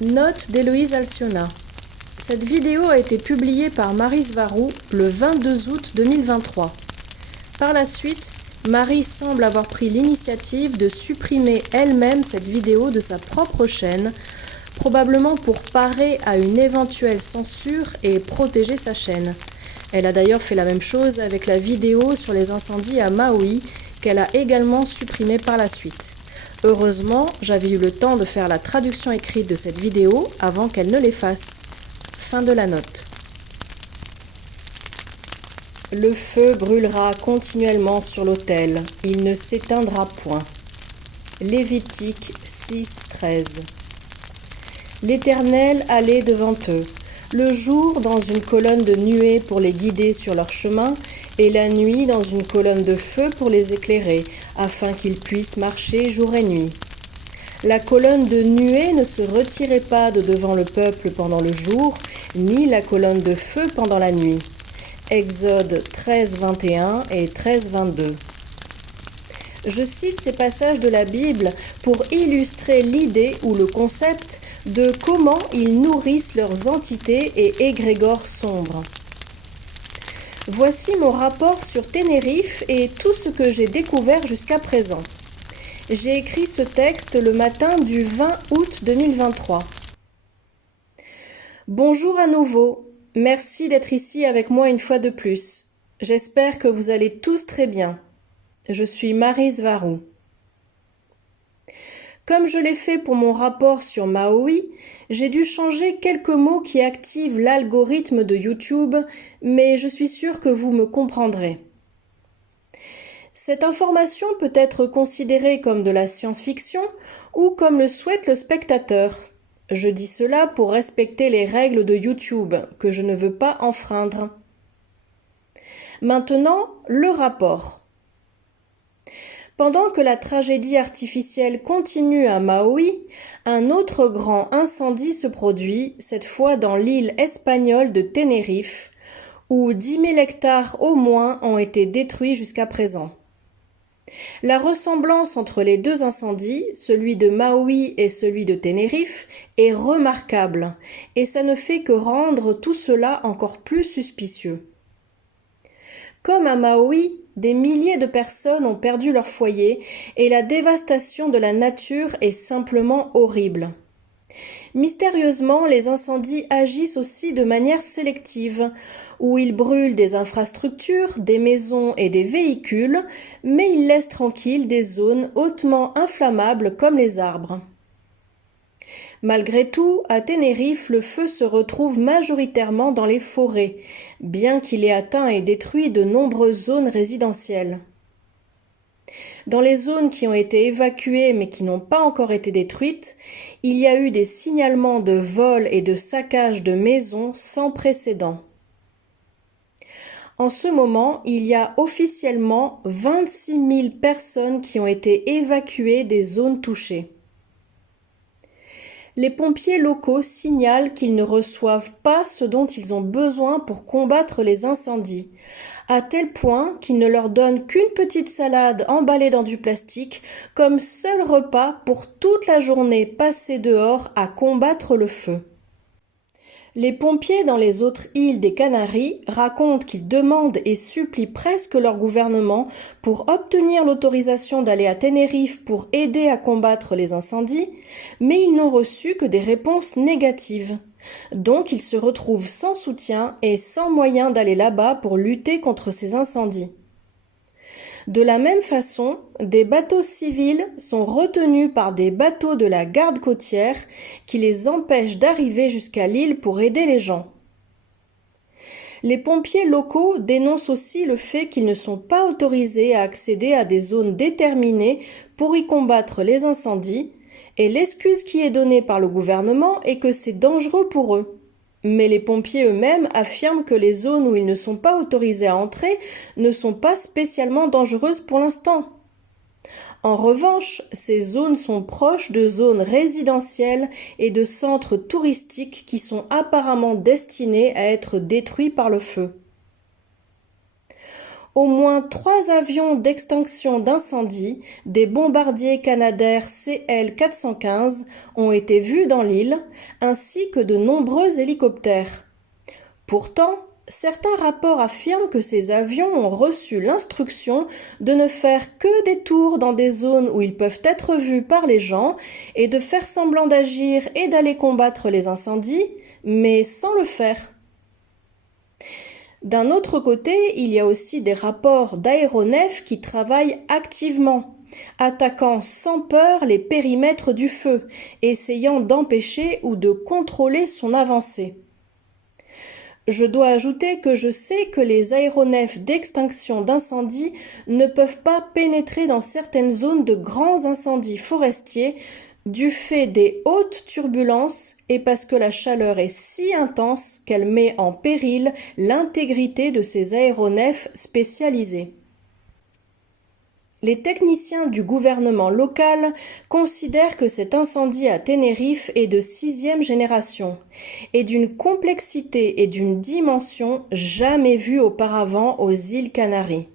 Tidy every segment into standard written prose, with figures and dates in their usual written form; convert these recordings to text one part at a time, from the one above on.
Note d'Héloïse Alciona. Cette vidéo a été publiée par Maryse Varou le 22 août 2023. Par la suite, Maryse semble avoir pris l'initiative de supprimer elle-même cette vidéo de sa propre chaîne, probablement pour parer à une éventuelle censure et protéger sa chaîne. Elle a d'ailleurs fait la même chose avec la vidéo sur les incendies à Maui, qu'elle a également supprimée par la suite. Heureusement, j'avais eu le temps de faire la traduction écrite de cette vidéo avant qu'elle ne l'efface. Fin de la note. Le feu brûlera continuellement sur l'autel, il ne s'éteindra point. Lévitique 6:13. L'Éternel allait devant eux, le jour dans une colonne de nuée pour les guider sur leur chemin, et la nuit dans une colonne de feu pour les éclairer, afin qu'ils puissent marcher jour et nuit. La colonne de nuée ne se retirait pas de devant le peuple pendant le jour, ni la colonne de feu pendant la nuit. Exode 13:21 et 13:22. Je cite ces passages de la Bible pour illustrer l'idée ou le concept de comment ils nourrissent leurs entités et égrégores sombres. Voici mon rapport sur Tenerife et tout ce que j'ai découvert jusqu'à présent. J'ai écrit ce texte le matin du 20 août 2023. Bonjour à nouveau. Merci d'être ici avec moi une fois de plus. J'espère que vous allez tous très bien. Je suis Maryse Varou. Comme je l'ai fait pour mon rapport sur Maui, j'ai dû changer quelques mots qui activent l'algorithme de YouTube, mais je suis sûre que vous me comprendrez. Cette information peut être considérée comme de la science-fiction ou comme le souhaite le spectateur. Je dis cela pour respecter les règles de YouTube, que je ne veux pas enfreindre. Maintenant, le rapport. Pendant que la tragédie artificielle continue à Maui, un autre grand incendie se produit, cette fois dans l'île espagnole de Tenerife, où 10 000 hectares au moins ont été détruits jusqu'à présent. La ressemblance entre les deux incendies, celui de Maui et celui de Tenerife, est remarquable, et ça ne fait que rendre tout cela encore plus suspicieux. Comme à Maui, des milliers de personnes ont perdu leur foyer et la dévastation de la nature est simplement horrible. Mystérieusement, les incendies agissent aussi de manière sélective, où ils brûlent des infrastructures, des maisons et des véhicules, mais ils laissent tranquilles des zones hautement inflammables comme les arbres. Malgré tout, à Tenerife, le feu se retrouve majoritairement dans les forêts, bien qu'il ait atteint et détruit de nombreuses zones résidentielles. Dans les zones qui ont été évacuées mais qui n'ont pas encore été détruites, il y a eu des signalements de vols et de saccages de maisons sans précédent. En ce moment, il y a officiellement 26 000 personnes qui ont été évacuées des zones touchées. Les pompiers locaux signalent qu'ils ne reçoivent pas ce dont ils ont besoin pour combattre les incendies, à tel point qu'ils ne leur donnent qu'une petite salade emballée dans du plastique comme seul repas pour toute la journée passée dehors à combattre le feu. Les pompiers dans les autres îles des Canaries racontent qu'ils demandent et supplient presque leur gouvernement pour obtenir l'autorisation d'aller à Tenerife pour aider à combattre les incendies, mais ils n'ont reçu que des réponses négatives. Donc ils se retrouvent sans soutien et sans moyen d'aller là-bas pour lutter contre ces incendies. De la même façon, des bateaux civils sont retenus par des bateaux de la garde côtière qui les empêchent d'arriver jusqu'à l'île pour aider les gens. Les pompiers locaux dénoncent aussi le fait qu'ils ne sont pas autorisés à accéder à des zones déterminées pour y combattre les incendies, et l'excuse qui est donnée par le gouvernement est que c'est dangereux pour eux. Mais les pompiers eux-mêmes affirment que les zones où ils ne sont pas autorisés à entrer ne sont pas spécialement dangereuses pour l'instant. En revanche, ces zones sont proches de zones résidentielles et de centres touristiques qui sont apparemment destinés à être détruits par le feu. Au moins 3 avions d'extinction d'incendie, des bombardiers canadair CL-415, ont été vus dans l'île, ainsi que de nombreux hélicoptères. Pourtant, certains rapports affirment que ces avions ont reçu l'instruction de ne faire que des tours dans des zones où ils peuvent être vus par les gens et de faire semblant d'agir et d'aller combattre les incendies, mais sans le faire. D'un autre côté, il y a aussi des rapports d'aéronefs qui travaillent activement, attaquant sans peur les périmètres du feu, essayant d'empêcher ou de contrôler son avancée. Je dois ajouter que je sais que les aéronefs d'extinction d'incendie ne peuvent pas pénétrer dans certaines zones de grands incendies forestiers du fait des hautes turbulences et parce que la chaleur est si intense qu'elle met en péril l'intégrité de ces aéronefs spécialisés. Les techniciens du gouvernement local considèrent que cet incendie à Tenerife est de 6e génération et d'une complexité et d'une dimension jamais vues auparavant aux îles Canaries.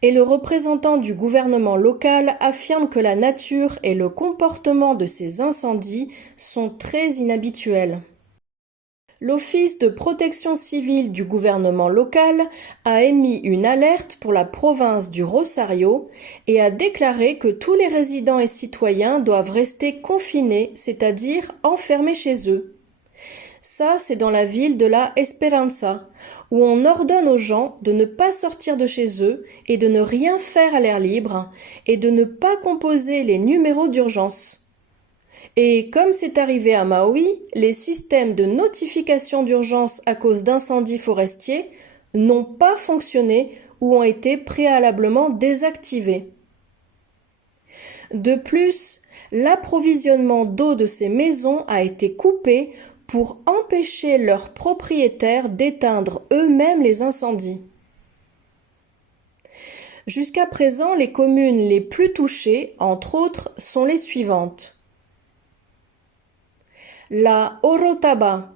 Et le représentant du gouvernement local affirme que la nature et le comportement de ces incendies sont très inhabituels. L'Office de protection civile du gouvernement local a émis une alerte pour la province du Rosario et a déclaré que tous les résidents et citoyens doivent rester confinés, c'est-à-dire enfermés chez eux. Ça, c'est dans la ville de La Esperanza, où on ordonne aux gens de ne pas sortir de chez eux et de ne rien faire à l'air libre et de ne pas composer les numéros d'urgence. Et comme c'est arrivé à Maui, les systèmes de notification d'urgence à cause d'incendies forestiers n'ont pas fonctionné ou ont été préalablement désactivés. De plus, l'approvisionnement d'eau de ces maisons a été coupé pour empêcher leurs propriétaires d'éteindre eux-mêmes les incendies. Jusqu'à présent, les communes les plus touchées, entre autres, sont les suivantes. La Orotava,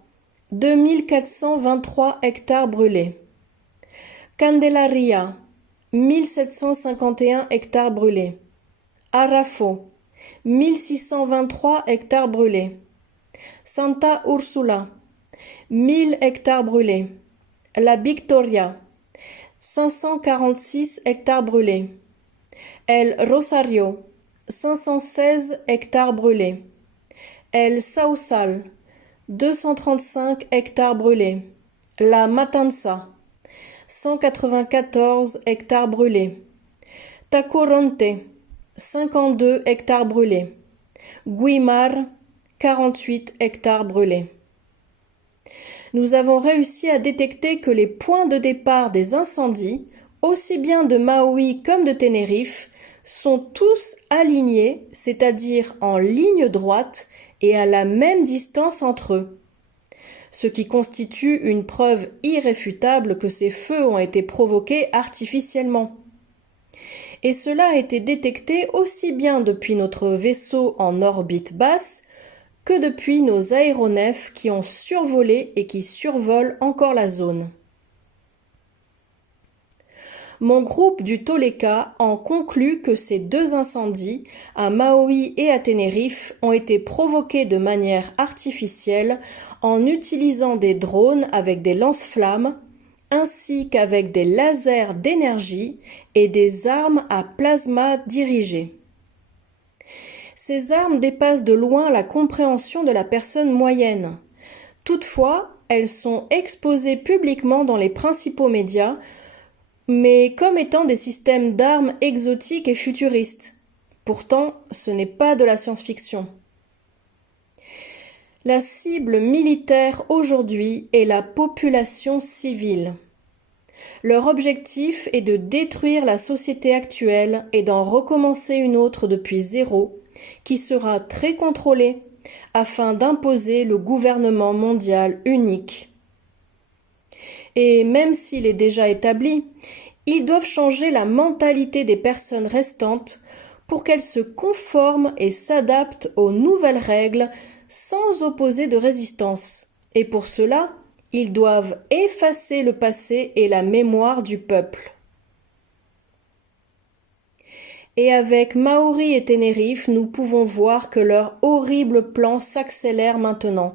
2423 hectares brûlés. Candelaria, 1751 hectares brûlés. Arafo, 1623 hectares brûlés. Santa Ursula, 1000 hectares brûlés. La Victoria, 546 hectares brûlés. El Rosario, 516 hectares brûlés. El Sausal, 235 hectares brûlés. La Matanza, 194 hectares brûlés. Tacoronte, 52 hectares brûlés. Guimar, 48 hectares brûlés. Nous avons réussi à détecter que les points de départ des incendies, aussi bien de Maui comme de Tenerife, sont tous alignés, c'est-à-dire en ligne droite et à la même distance entre eux, ce qui constitue une preuve irréfutable que ces feux ont été provoqués artificiellement. Et cela a été détecté aussi bien depuis notre vaisseau en orbite basse que depuis nos aéronefs qui ont survolé et qui survolent encore la zone. Mon groupe du Toleka en conclut que ces 2 incendies, à Maui et à Tenerife, ont été provoqués de manière artificielle en utilisant des drones avec des lance-flammes, ainsi qu'avec des lasers d'énergie et des armes à plasma dirigées. Ces armes dépassent de loin la compréhension de la personne moyenne. Toutefois, elles sont exposées publiquement dans les principaux médias, mais comme étant des systèmes d'armes exotiques et futuristes. Pourtant, ce n'est pas de la science-fiction. La cible militaire aujourd'hui est la population civile. Leur objectif est de détruire la société actuelle et d'en recommencer une autre depuis zéro, qui sera très contrôlée, afin d'imposer le gouvernement mondial unique. Et même s'il est déjà établi, ils doivent changer la mentalité des personnes restantes pour qu'elles se conforment et s'adaptent aux nouvelles règles sans opposer de résistance. Et pour cela, Ils doivent effacer le passé et la mémoire du peuple. Et avec Maori et Tenerife, nous pouvons voir que leur horrible plan s'accélère maintenant,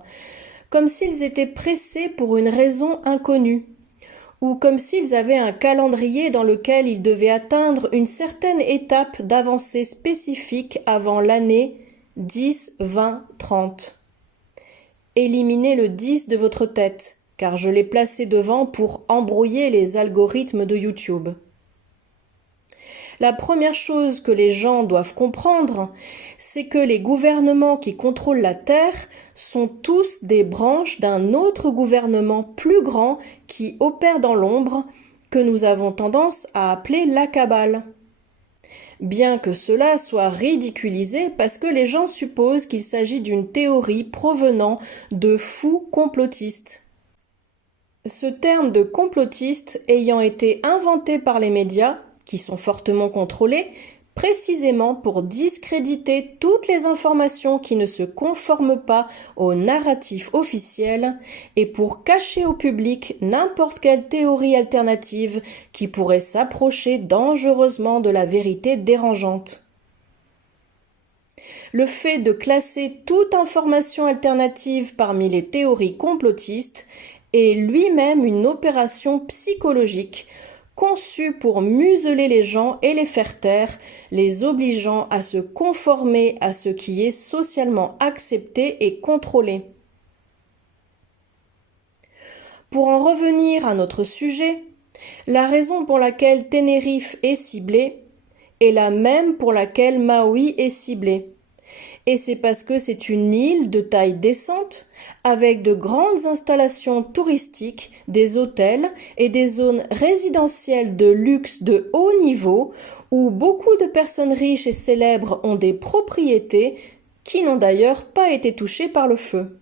comme s'ils étaient pressés pour une raison inconnue, ou comme s'ils avaient un calendrier dans lequel ils devaient atteindre une certaine étape d'avancée spécifique avant l'année 10, 20, 30. Éliminez le 10 de votre tête, car je l'ai placé devant pour embrouiller les algorithmes de YouTube. La première chose que les gens doivent comprendre, c'est que les gouvernements qui contrôlent la Terre sont tous des branches d'un autre gouvernement plus grand qui opère dans l'ombre, que nous avons tendance à appeler la Kabbale. Bien que cela soit ridiculisé parce que les gens supposent qu'il s'agit d'une théorie provenant de fous complotistes. Ce terme de complotiste ayant été inventé par les médias, qui sont fortement contrôlés, précisément pour discréditer toutes les informations qui ne se conforment pas au narratif officiel et pour cacher au public n'importe quelle théorie alternative qui pourrait s'approcher dangereusement de la vérité dérangeante. Le fait de classer toute information alternative parmi les théories complotistes est lui-même une opération psychologique conçu pour museler les gens et les faire taire, les obligeant à se conformer à ce qui est socialement accepté et contrôlé. Pour en revenir à notre sujet, la raison pour laquelle Tenerife est ciblée est la même pour laquelle Maui est ciblée. Et c'est parce que c'est une île de taille décente, avec de grandes installations touristiques, des hôtels et des zones résidentielles de luxe de haut niveau, où beaucoup de personnes riches et célèbres ont des propriétés qui n'ont d'ailleurs pas été touchées par le feu.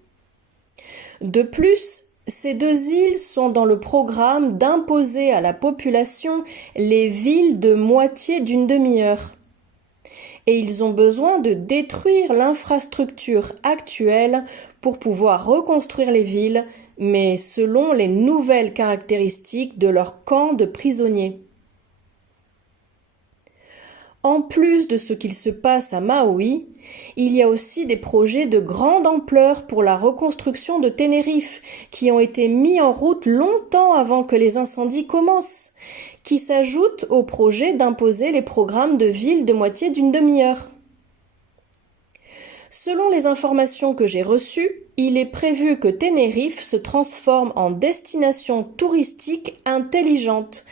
De plus, ces deux îles sont dans le programme d'imposer à la population les villes de moitié d'une demi-heure. Et ils ont besoin de détruire l'infrastructure actuelle pour pouvoir reconstruire les villes, mais selon les nouvelles caractéristiques de leur camp de prisonniers. En plus de ce qu'il se passe à Maui, il y a aussi des projets de grande ampleur pour la reconstruction de Tenerife qui ont été mis en route longtemps avant que les incendies commencent, qui s'ajoutent au projet d'imposer les programmes de ville de moitié d'une demi-heure. Selon les informations que j'ai reçues, il est prévu que Tenerife se transforme en destination touristique intelligente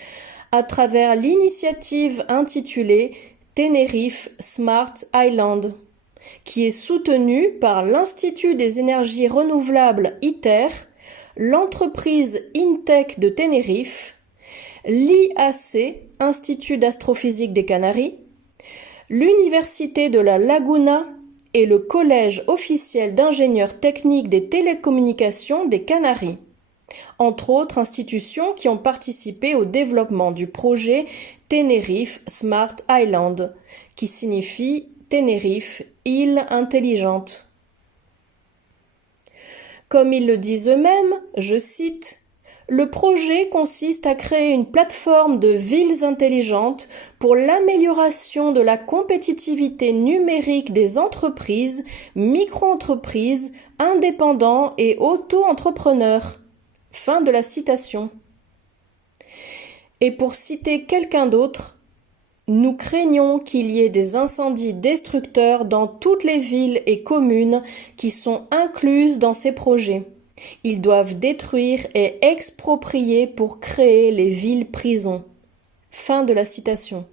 à travers l'initiative intitulée Tenerife Smart Island, qui est soutenue par l'Institut des énergies renouvelables ITER, l'entreprise INTEC de Tenerife, l'IAC, Institut d'astrophysique des Canaries, l'Université de la Laguna et le Collège officiel d'ingénieurs techniques des télécommunications des Canaries, entre autres institutions qui ont participé au développement du projet Tenerife Smart Island, qui signifie Tenerife, île intelligente. Comme ils le disent eux-mêmes, je cite, « Le projet consiste à créer une plateforme de villes intelligentes pour l'amélioration de la compétitivité numérique des entreprises, micro-entreprises, indépendants et auto-entrepreneurs. » Fin de la citation. Et pour citer quelqu'un d'autre, nous craignons qu'il y ait des incendies destructeurs dans toutes les villes et communes qui sont incluses dans ces projets. Ils doivent détruire et exproprier pour créer les villes-prisons. Fin de la citation.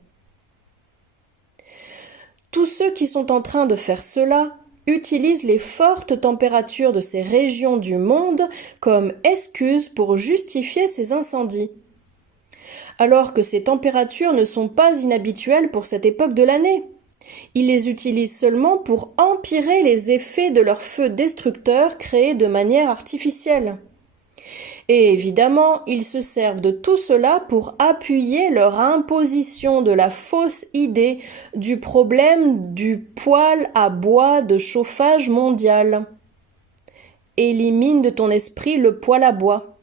Tous ceux qui sont en train de faire cela utilisent les fortes températures de ces régions du monde comme excuse pour justifier ces incendies. Alors que ces températures ne sont pas inhabituelles pour cette époque de l'année. Ils les utilisent seulement pour empirer les effets de leurs feux destructeurs créés de manière artificielle. Et évidemment, ils se servent de tout cela pour appuyer leur imposition de la fausse idée du problème du poêle à bois de chauffage mondial. Élimine de ton esprit le poêle à bois.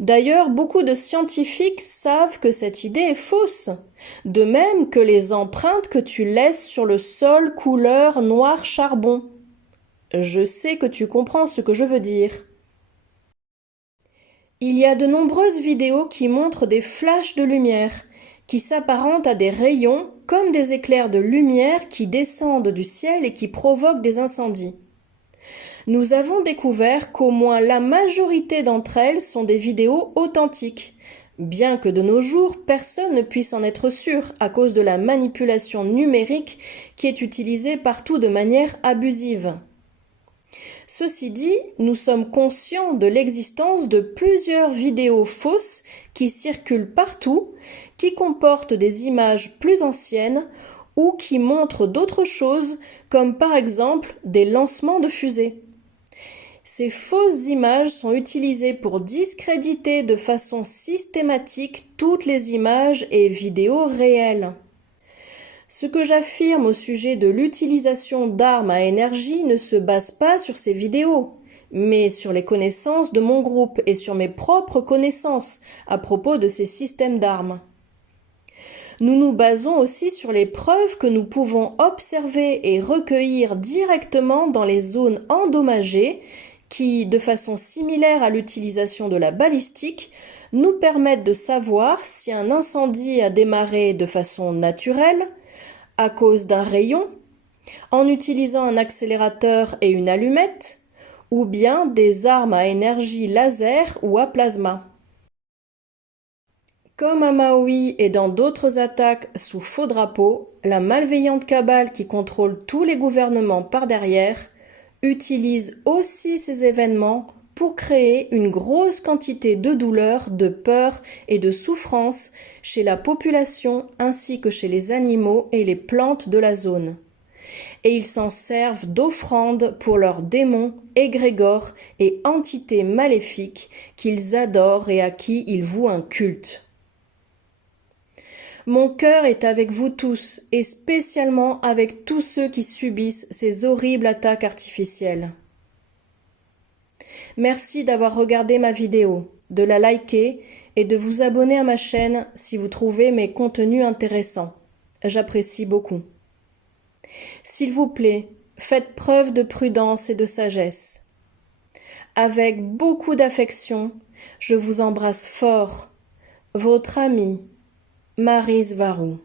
D'ailleurs, beaucoup de scientifiques savent que cette idée est fausse, de même que les empreintes que tu laisses sur le sol couleur noir charbon. Je sais que tu comprends ce que je veux dire. Il y a de nombreuses vidéos qui montrent des flashs de lumière, qui s'apparentent à des rayons comme des éclairs de lumière qui descendent du ciel et qui provoquent des incendies. Nous avons découvert qu'au moins la majorité d'entre elles sont des vidéos authentiques, bien que de nos jours personne ne puisse en être sûr à cause de la manipulation numérique qui est utilisée partout de manière abusive. Ceci dit, nous sommes conscients de l'existence de plusieurs vidéos fausses qui circulent partout, qui comportent des images plus anciennes ou qui montrent d'autres choses, comme par exemple des lancements de fusées. Ces fausses images sont utilisées pour discréditer de façon systématique toutes les images et vidéos réelles. Ce que j'affirme au sujet de l'utilisation d'armes à énergie ne se base pas sur ces vidéos, mais sur les connaissances de mon groupe et sur mes propres connaissances à propos de ces systèmes d'armes. Nous nous basons aussi sur les preuves que nous pouvons observer et recueillir directement dans les zones endommagées qui, de façon similaire à l'utilisation de la balistique, nous permettent de savoir si un incendie a démarré de façon naturelle, à cause d'un rayon, en utilisant un accélérateur et une allumette, ou bien des armes à énergie laser ou à plasma. Comme à Maui et dans d'autres attaques sous faux drapeau, la malveillante cabale qui contrôle tous les gouvernements par derrière utilise aussi ces événements pour créer une grosse quantité de douleur, de peur et de souffrance chez la population ainsi que chez les animaux et les plantes de la zone. Et ils s'en servent d'offrande pour leurs démons, égrégores et entités maléfiques qu'ils adorent et à qui ils vouent un culte. Mon cœur est avec vous tous, et spécialement avec tous ceux qui subissent ces horribles attaques artificielles. Merci d'avoir regardé ma vidéo, de la liker et de vous abonner à ma chaîne si vous trouvez mes contenus intéressants. J'apprécie beaucoup. S'il vous plaît, faites preuve de prudence et de sagesse. Avec beaucoup d'affection, je vous embrasse fort. Votre amie, Maryse Varou.